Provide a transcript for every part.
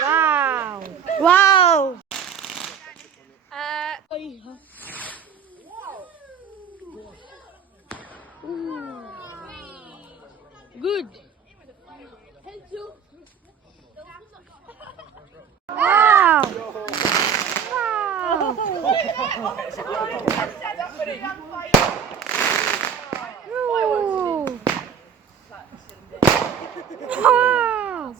Wow. Wow. Good. Wow. Wow. Ooh. Wow.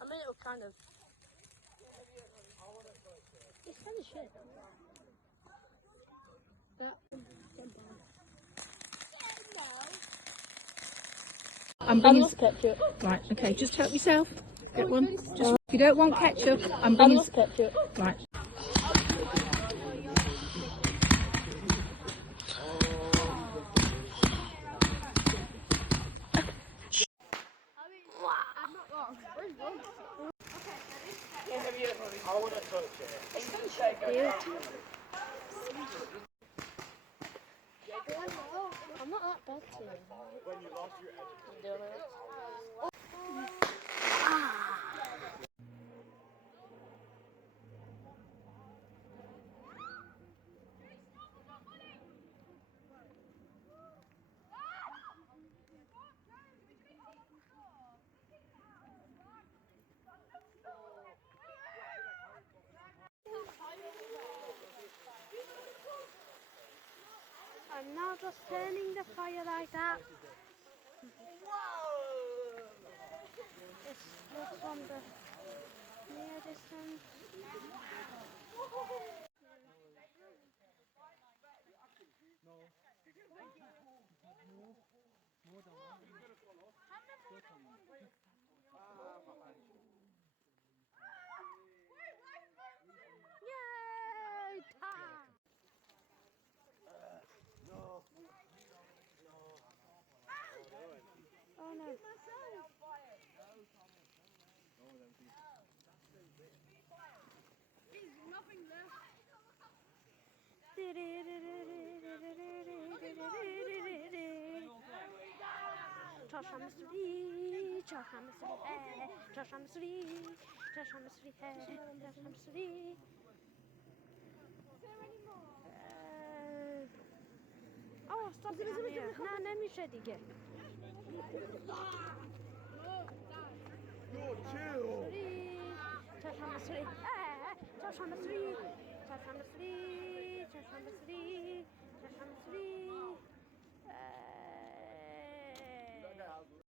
I mean, it was kind of. It's kind of shit. I'm bringing ketchup. Right, okay, just help yourself. Get one. Just, if you don't want ketchup, I'm bringing ketchup. Right. I'm not that bad to you. I'm now just turning the fire like that. This looks from the near distance. Yay! Time! Oh no. Oh, stop it here. No, nemiشه دیگه. چشم